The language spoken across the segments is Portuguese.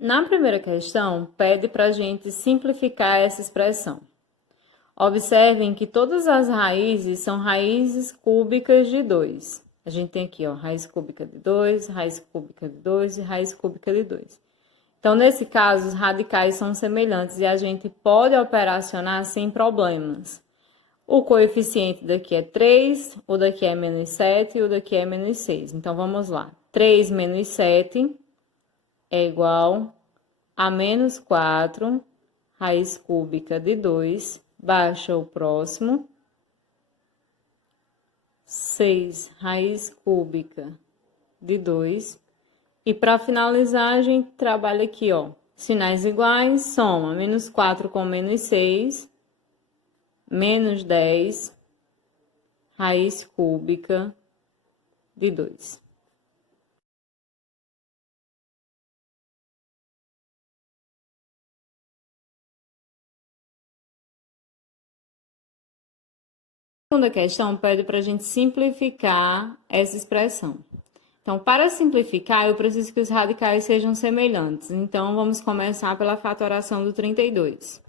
Na primeira questão, pede para a gente simplificar essa expressão. Observem que todas as raízes são raízes cúbicas de 2. A gente tem aqui, ó, raiz cúbica de 2, raiz cúbica de 2 e raiz cúbica de 2. Então, nesse caso, os radicais são semelhantes e a gente pode operacionar sem problemas. O coeficiente daqui é 3, o daqui é menos 7 e o daqui é menos 6. Então, vamos lá. 3 menos 7 é igual a menos 4, raiz cúbica de 2, baixa o próximo. 6, raiz cúbica de 2. E para finalizar, a gente trabalha aqui, ó, sinais iguais, soma menos 4 com menos 6, menos 10, raiz cúbica de 2. A segunda questão pede para a gente simplificar essa expressão. Então, para simplificar, eu preciso que os radicais sejam semelhantes. Então, vamos começar pela fatoração do 32.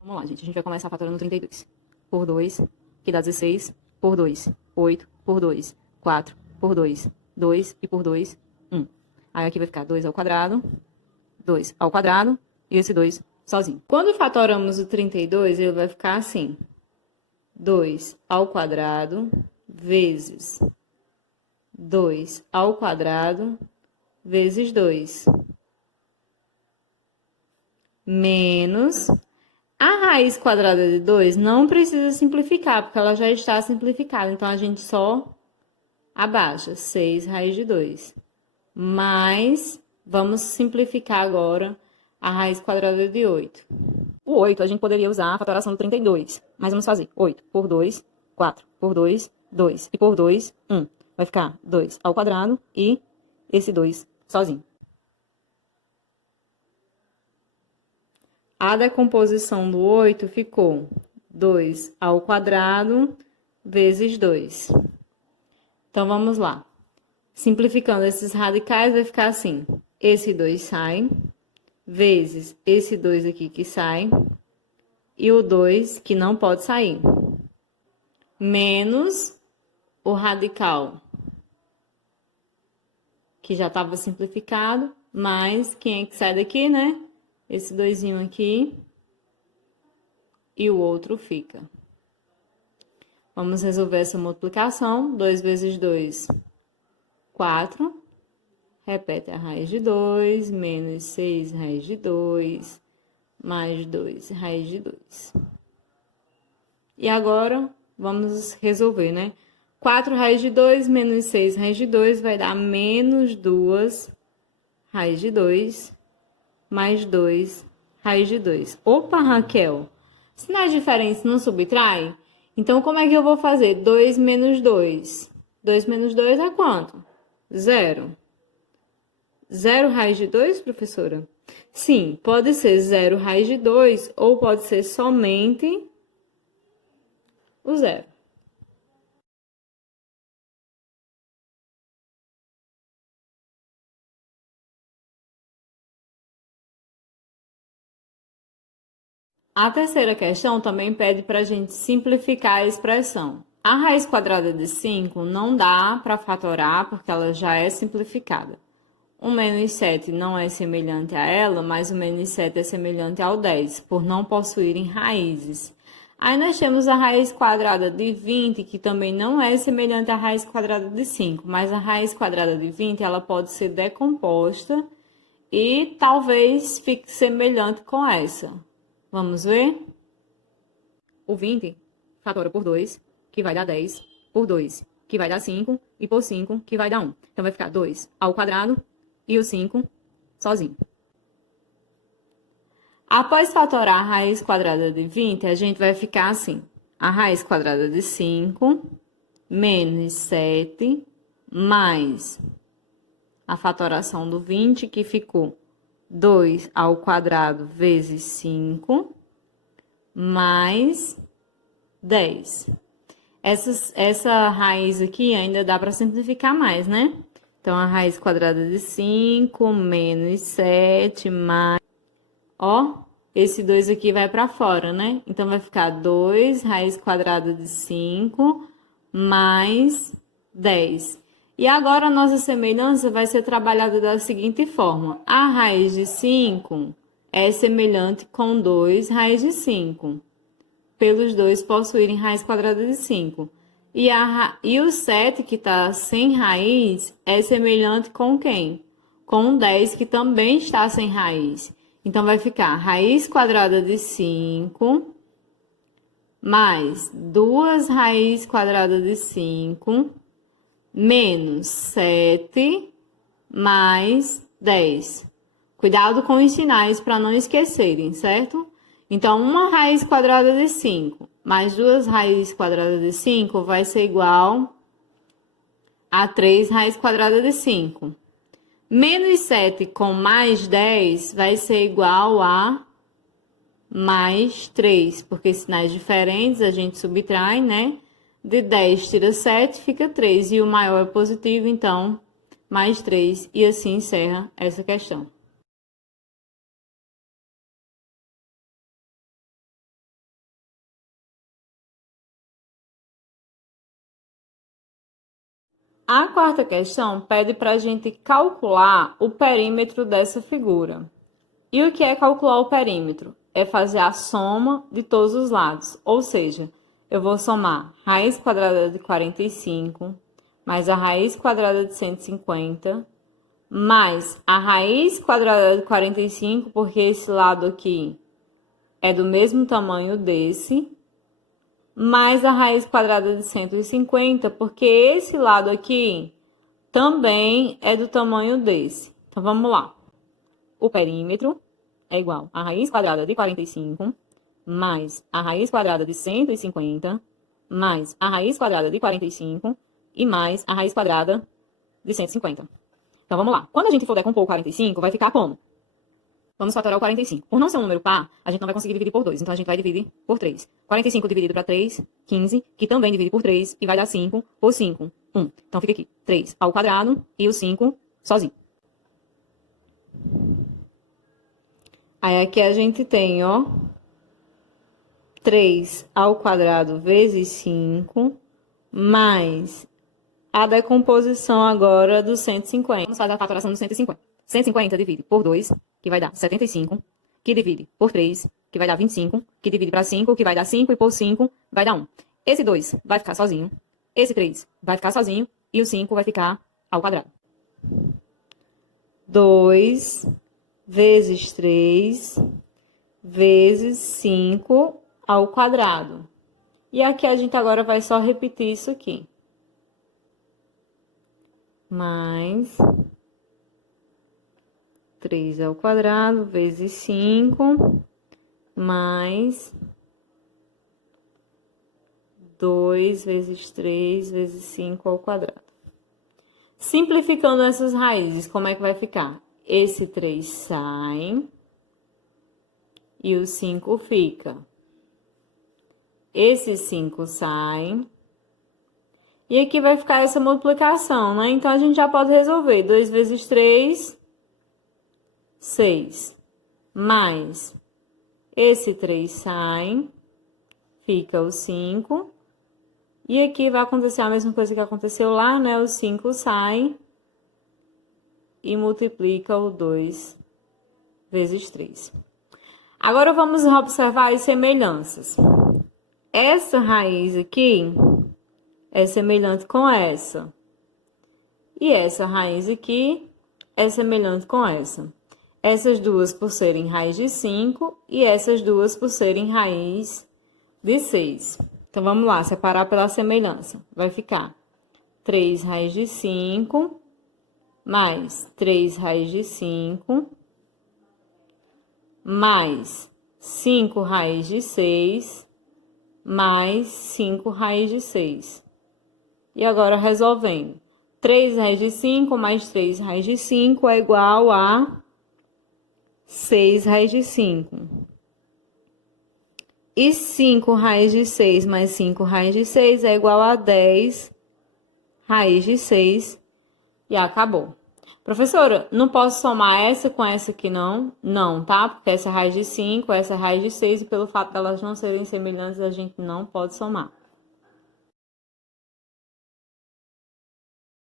Vamos lá, gente. A gente vai começar fatorando 32. Por 2, que dá 16. Por 2, 8. Por 2, 4. Por 2, 2. E por 2, 1. Aí aqui vai ficar 2 ao quadrado, 2 ao quadrado e esse 2 sozinho. Quando fatoramos o 32, ele vai ficar assim. 2 ao quadrado vezes 2 ao quadrado vezes 2. Menos a raiz quadrada de 2 não precisa simplificar, porque ela já está simplificada. Então, a gente só abaixa 6 raiz de 2. Mas, vamos simplificar agora a raiz quadrada de 8. O 8, a gente poderia usar a fatoração do 32. Mas vamos fazer 8 por 2, 4 por 2, 2. E por 2, 1. Vai ficar 2 ao quadrado e esse 2 sozinho. A decomposição do 8 ficou 2 ao quadrado vezes 2. Então, vamos lá. Simplificando esses radicais, vai ficar assim. Esse 2 sai, vezes esse 2 aqui que sai, e o 2 que não pode sair. Menos o radical, que já estava simplificado, mais quem é que sai daqui, né? Esse 2 aqui, e o outro fica. Vamos resolver essa multiplicação. 2 vezes 2, 4. Repete a raiz de 2, menos 6 raiz de 2, mais 2 raiz de 2. E agora, vamos resolver, né? 4 raiz de 2 menos 6 raiz de 2 vai dar menos 2 raiz de 2, mais 2 raiz de 2. Opa, Raquel! Sinais diferentes não subtrai? Então, como é que eu vou fazer? 2 menos 2. 2 menos 2 é quanto? 0. 0 raiz de 2, professora? Sim, pode ser 0 raiz de 2 ou pode ser somente o 0. A terceira questão também pede para a gente simplificar a expressão. A raiz quadrada de 5 não dá para fatorar porque ela já é simplificada. O menos 7 não é semelhante a ela, mas o menos 7 é semelhante ao 10, por não possuírem raízes. Aí nós temos a raiz quadrada de 20, que também não é semelhante à raiz quadrada de 5, mas a raiz quadrada de 20 ela pode ser decomposta e talvez fique semelhante com essa. Vamos ver? O 20 fatora por 2, que vai dar 10, por 2, que vai dar 5, e por 5, que vai dar 1. Então, vai ficar 2 ao quadrado e o 5 sozinho. Após fatorar a raiz quadrada de 20, a gente vai ficar assim. A raiz quadrada de 5 menos 7 mais a fatoração do 20, que ficou 2 ao quadrado vezes 5 mais 10. Essa raiz aqui ainda dá para simplificar mais, né? Então, a raiz quadrada de 5 menos 7 mais... Ó, esse 2 aqui vai para fora, né? Então, vai ficar 2 raiz quadrada de 5 mais 10. E agora, a nossa semelhança vai ser trabalhada da seguinte forma. A raiz de 5 é semelhante com 2 raiz de 5, pelos dois possuírem raiz quadrada de 5. E o 7, que está sem raiz, é semelhante com quem? Com o 10, que também está sem raiz. Então, vai ficar raiz quadrada de 5 mais 2 raiz quadrada de 5 menos 7 mais 10. Cuidado com os sinais para não esquecerem, certo? Então, uma raiz quadrada de 5 mais 2 raízes quadradas de 5 vai ser igual a 3 raiz quadrada de 5. Menos 7 com mais 10 vai ser igual a mais 3, porque sinais diferentes a gente subtrai, né? De 10 tira 7, fica 3, e o maior é positivo, então, mais 3, e assim encerra essa questão. A quarta questão pede para a gente calcular o perímetro dessa figura. E o que é calcular o perímetro? É fazer a soma de todos os lados, ou seja, eu vou somar raiz quadrada de 45, mais a raiz quadrada de 150, mais a raiz quadrada de 45, porque esse lado aqui é do mesmo tamanho desse, mais a raiz quadrada de 150, porque esse lado aqui também é do tamanho desse. Então, vamos lá. O perímetro é igual a raiz quadrada de 45, mais a raiz quadrada de 150, mais a raiz quadrada de 45 e mais a raiz quadrada de 150. Então, vamos lá. Quando a gente for decompor o 45, vai ficar como? Vamos fatorar o 45. Por não ser um número par, a gente não vai conseguir dividir por 2. Então, a gente vai dividir por 3. 45 dividido para 3, 15, que também divide por 3, e vai dar 5 por 5, 1. Então, fica aqui 3 ao quadrado e o 5 sozinho. Aí, aqui a gente tem, ó, 3 ao quadrado vezes 5, mais a decomposição agora do 150. Vamos fazer a fatoração do 150. 150 divide por 2, que vai dar 75, que divide por 3, que vai dar 25, que divide para 5, que vai dar 5, e por 5 vai dar 1. Esse 2 vai ficar sozinho, esse 3 vai ficar sozinho, e o 5 vai ficar ao quadrado. 2 vezes 3 vezes 5 ao quadrado. E aqui a gente agora vai só repetir isso aqui. Mais 3 ao quadrado vezes 5, mais 2 vezes 3 vezes 5 ao quadrado. Simplificando essas raízes, como é que vai ficar? Esse 3 sai e o 5 fica. Esse 5 sai. E aqui vai ficar essa multiplicação, né? Então, a gente já pode resolver. 2 vezes 3, 6. Mais esse 3 sai, fica o 5. E aqui vai acontecer a mesma coisa que aconteceu lá, né? O 5 sai e multiplica o 2 vezes 3. Agora, vamos observar as semelhanças. Essa raiz aqui é semelhante com essa. E essa raiz aqui é semelhante com essa. Essas duas por serem raiz de 5 e essas duas por serem raiz de 6. Então, vamos lá, separar pela semelhança. Vai ficar 3 raiz de 5 mais 3 raiz de 5 mais 5 raiz de 6 mais 5 raiz de 6. E agora, resolvendo. 3 raiz de 5 mais 3 raiz de 5 é igual a 6 raiz de 5. E 5 raiz de 6 mais 5 raiz de 6 é igual a 10 raiz de 6. E acabou. Professora, não posso somar essa com essa aqui, não? Não, tá? Porque essa é raiz de 5, essa é raiz de 6, e pelo fato de elas não serem semelhantes, a gente não pode somar.